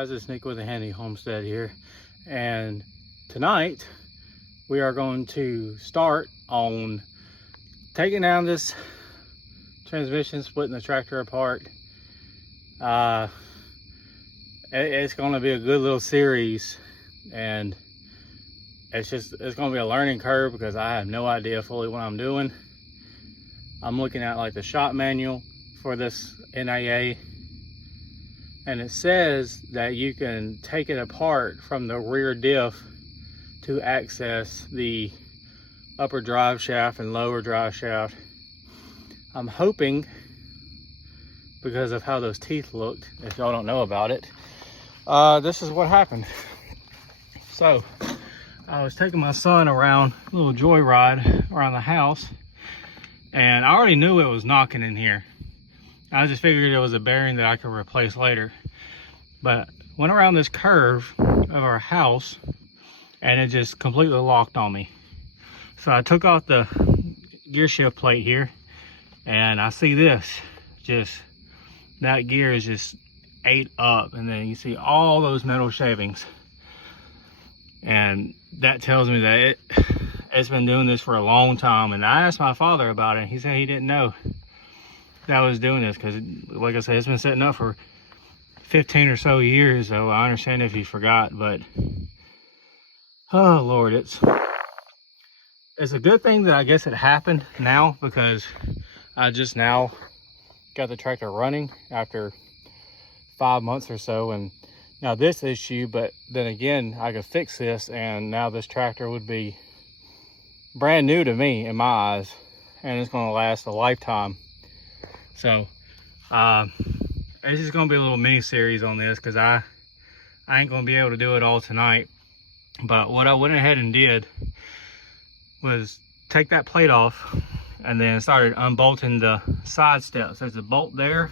guys, it's Nick with the Handy Homestead here, and tonight we are going to start on taking down this transmission, splitting the tractor apart. It's going to be a good little series, and it's going to be a learning curve because I have no idea fully what I'm doing. I'm looking at like the shop manual for this NAA, and it says that you can take it apart from the rear diff to access the upper drive shaft and lower drive shaft. I'm hoping, because of how those teeth looked, if y'all don't know about it, this is what happened. So I was taking my son around a little joyride around the house, and I already knew it was knocking in here. I just figured it was a bearing that I could replace later. But went around this curve of our house and it just completely locked on me. So I took off the gear shift plate here, and I see this, that gear is just ate up, and then you see all those metal shavings. And that tells me that it's been doing this for a long time. And I asked my father about it. He said he didn't know that I was doing this because, like I said, it's been sitting up for 15 or so years. So I understand if he forgot, but oh Lord, it's a good thing that I guess it happened now, because I just now got the tractor running after 5 months or so. And now this issue, but then again, I could fix this, and now this tractor would be brand new to me in my eyes, and it's going to last a lifetime. So it's just going to be a little mini series on this, because I ain't going to be able to do it all tonight. But what I went ahead and did was take that plate off and then started unbolting the side steps. There's a bolt there,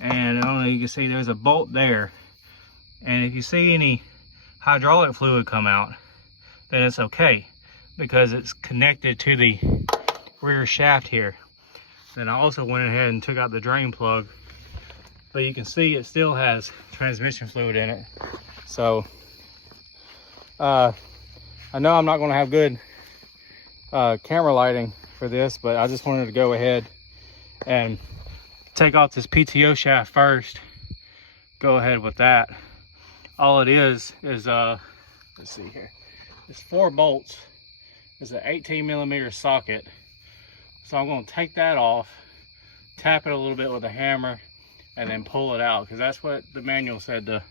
and I don't know, you can see there's a bolt there. And if you see any hydraulic fluid come out, then it's okay, because it's connected to the rear shaft here. Then I also went ahead and took out the drain plug, but you can see it still has transmission fluid in it. So I know I'm not going to have good camera lighting for this, but I just wanted to go ahead and take off this PTO shaft first. Go ahead with that. All it is let's see here, it's 4 bolts. It's an 18mm socket. So I'm going to take that off, tap it a little bit with a hammer, and then pull it out, because that's what the manual said, to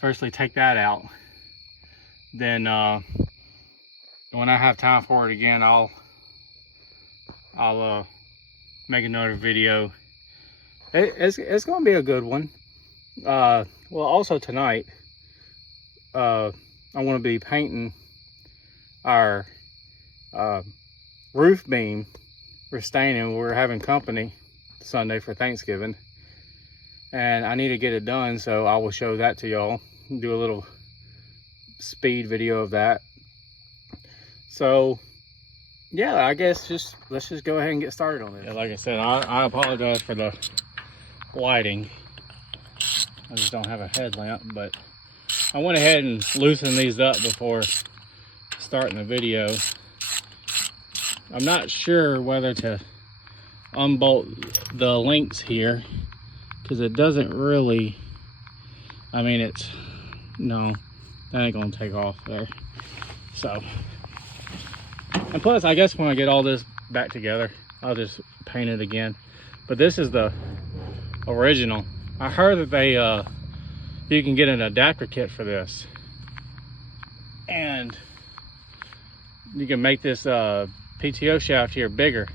firstly take that out. Then when I have time for it again, I'll make another video. It's going to be a good one. Well, also tonight, I want to be painting our roof beam. We're staining. We're having company Sunday for Thanksgiving, and I need to get it done, so I will show that to y'all, do a little speed video of that. So yeah, I guess let's just go ahead and get started on this. Yeah, like I said, I apologize for the lighting. I just don't have a headlamp, but I went ahead and loosened these up before starting the video. I'm not sure whether to unbolt the links here, because it doesn't really, I mean, no, that ain't gonna take off there. So, and plus, I guess when I get all this back together, I'll just paint it again. But this is the original. I heard that they you can get an adapter kit for this, and you can make this PTO shaft here bigger.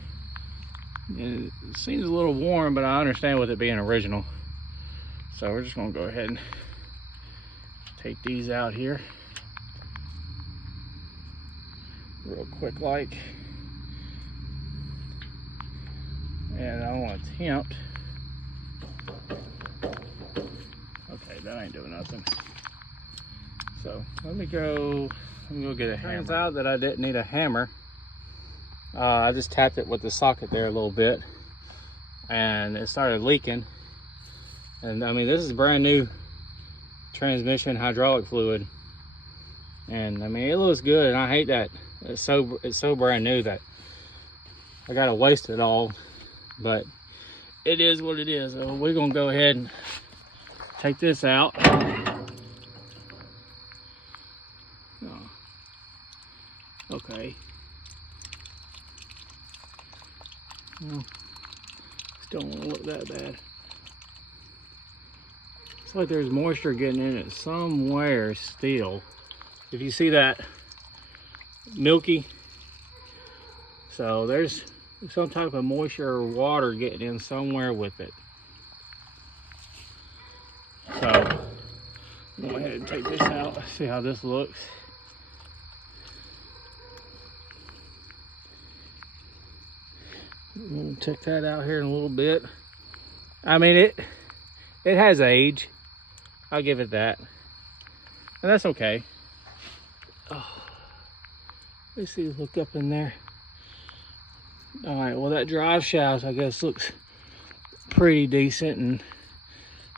It seems a little warm, but I understand with it being original. So we're just gonna go ahead and take these out here real quick like. And I want to tempt. Okay, that ain't doing nothing. So let me go get a hammer. Turns out that I didn't need a hammer. I just tapped it with the socket there a little bit, and it started leaking. And I mean, this is brand new transmission hydraulic fluid. And I mean, it looks good, and I hate that it's so brand new that I gotta waste it all, but it is what it is. So we're gonna go ahead and take this out. Oh. Okay. Well, still don't look that bad. It's like there's moisture getting in it somewhere still. If you see that milky, so there's some type of moisture or water getting in somewhere with it. So I'm gonna go ahead and take this out, see how this looks. We'll check that out here in a little bit. I mean, it has age. I'll give it that. And that's okay. Oh, let's see, look up in there. All right, well, that drive shaft, I guess, looks pretty decent and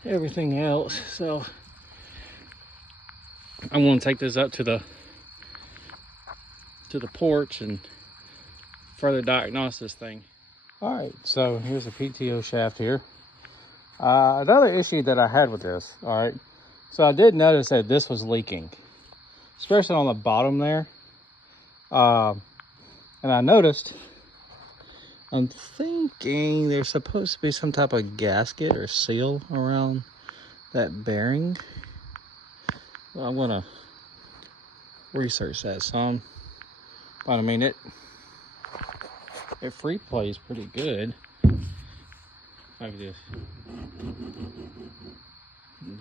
everything else. So I'm gonna take this up to the porch and further diagnose this thing. All right, so here's a PTO shaft here. Another issue that I had with this, all right, so I did notice that this was leaking, especially on the bottom there. And I noticed, I'm thinking there's supposed to be some type of gasket or seal around that bearing. Well, I'm gonna research that some, but I mean, it free plays pretty good. Like this.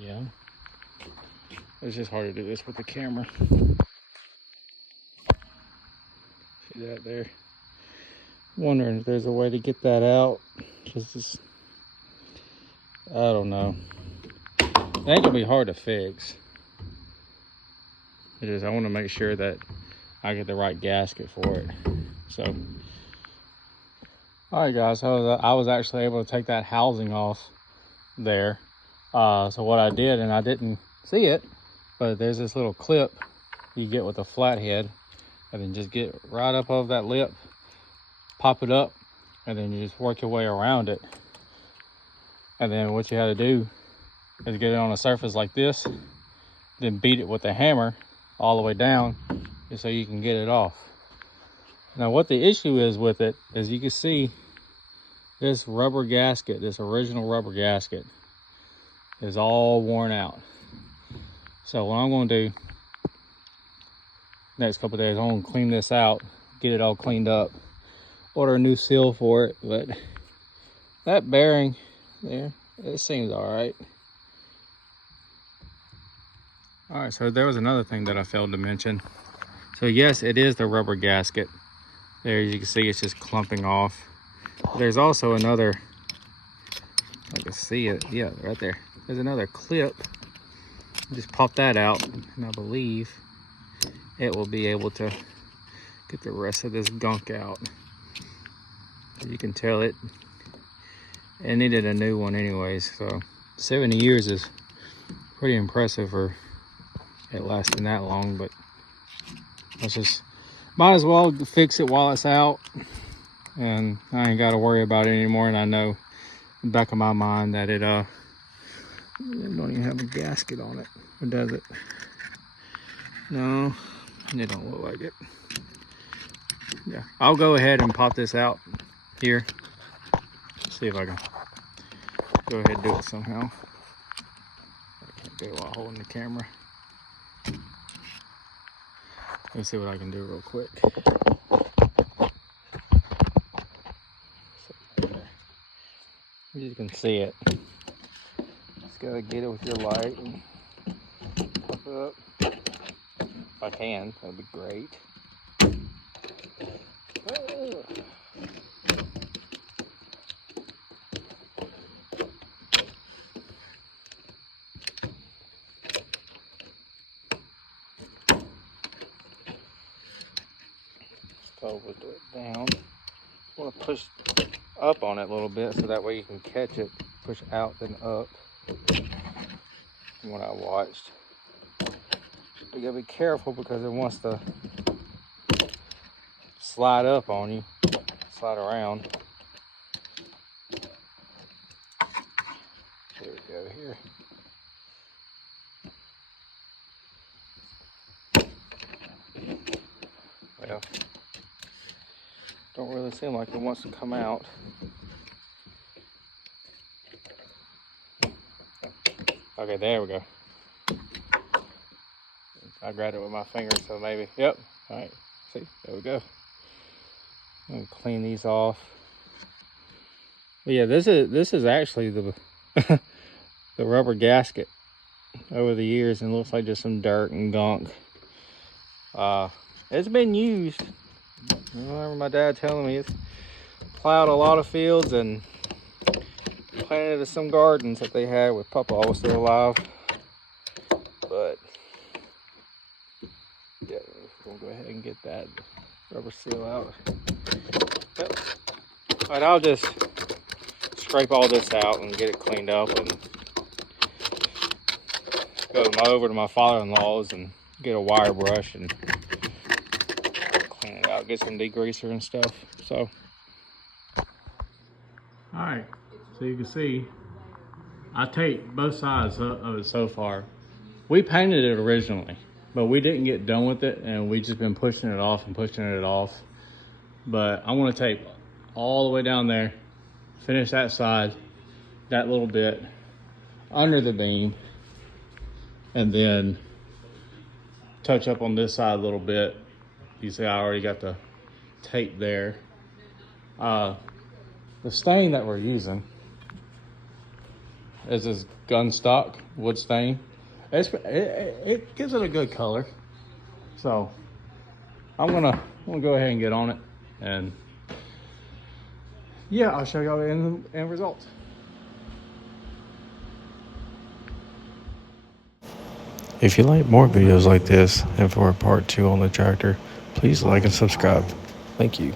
Yeah. It's just hard to do this with the camera. See that there? Wondering if there's a way to get that out. Cause it's, I don't know. It ain't gonna be hard to fix. It is, I wanna make sure that I get the right gasket for it. So, all right, guys, so I was actually able to take that housing off there. So what I did, and I didn't see it, but there's this little clip you get with a flathead, and then just get right up over that lip, pop it up, and then you just work your way around it. And then what you had to do is get it on a surface like this, then beat it with a hammer all the way down, just so you can get it off. Now what the issue is with it, as you can see, this rubber gasket, this original rubber gasket, is all worn out. So what I'm gonna do next couple of days, I'm gonna clean this out, get it all cleaned up, order a new seal for it. But that bearing there, it seems all right. All right, so there was another thing that I failed to mention. So yes, it is the rubber gasket. There, as you can see, it's just clumping off. There's also another, I can see it, yeah, right there. There's another clip. Just pop that out, and I believe it will be able to get the rest of this gunk out. You can tell it needed a new one anyways, so 70 years is pretty impressive for it lasting that long. But let's just, might as well fix it while it's out, and I ain't got to worry about it anymore. And I know in the back of my mind that it don't even have a gasket on it, or does it? No, it don't look like it. Yeah, I'll go ahead and pop this out here. See if I can go ahead and do it somehow. I can't do it while holding the camera. Let me see what I can do real quick. You can see it. Just gotta get it with your light and pop it up. If I can, that'd be great. Over to it down. I want to push up on it a little bit so that way you can catch it. Push out then up. from what I watched. You gotta be careful because it wants to slide up on you, slide around. There we go here. Well, don't really seem like it wants to come out. Okay, there we go. I grabbed it with my finger, so maybe, yep. All right, see, there we go. I'm gonna clean these off. But yeah, this is actually the the rubber gasket over the years, and it looks like just some dirt and gunk. It's been used. I remember my dad telling me it's plowed a lot of fields and planted some gardens that they had with Papa was still alive. But yeah, we'll go ahead and get that rubber seal out. Yep. All right, I'll just scrape all this out and get it cleaned up and go over to my father-in-law's and get a wire brush and clean it out, get some degreaser and stuff. So, all right, so you can see I taped both sides of it so far. We painted it originally, but we didn't get done with it, and we just been pushing it off and pushing it off. But I want to tape all the way down there, finish that side, that little bit under the beam, and then touch up on this side a little bit. You see I already got the tape there. The stain that we're using is this gun stock wood stain. It gives it a good color. So I'm gonna go ahead and get on it, and yeah, I'll show y'all the end result. If you like more videos like this and for a part 2 on the tractor, please like and subscribe. Thank you.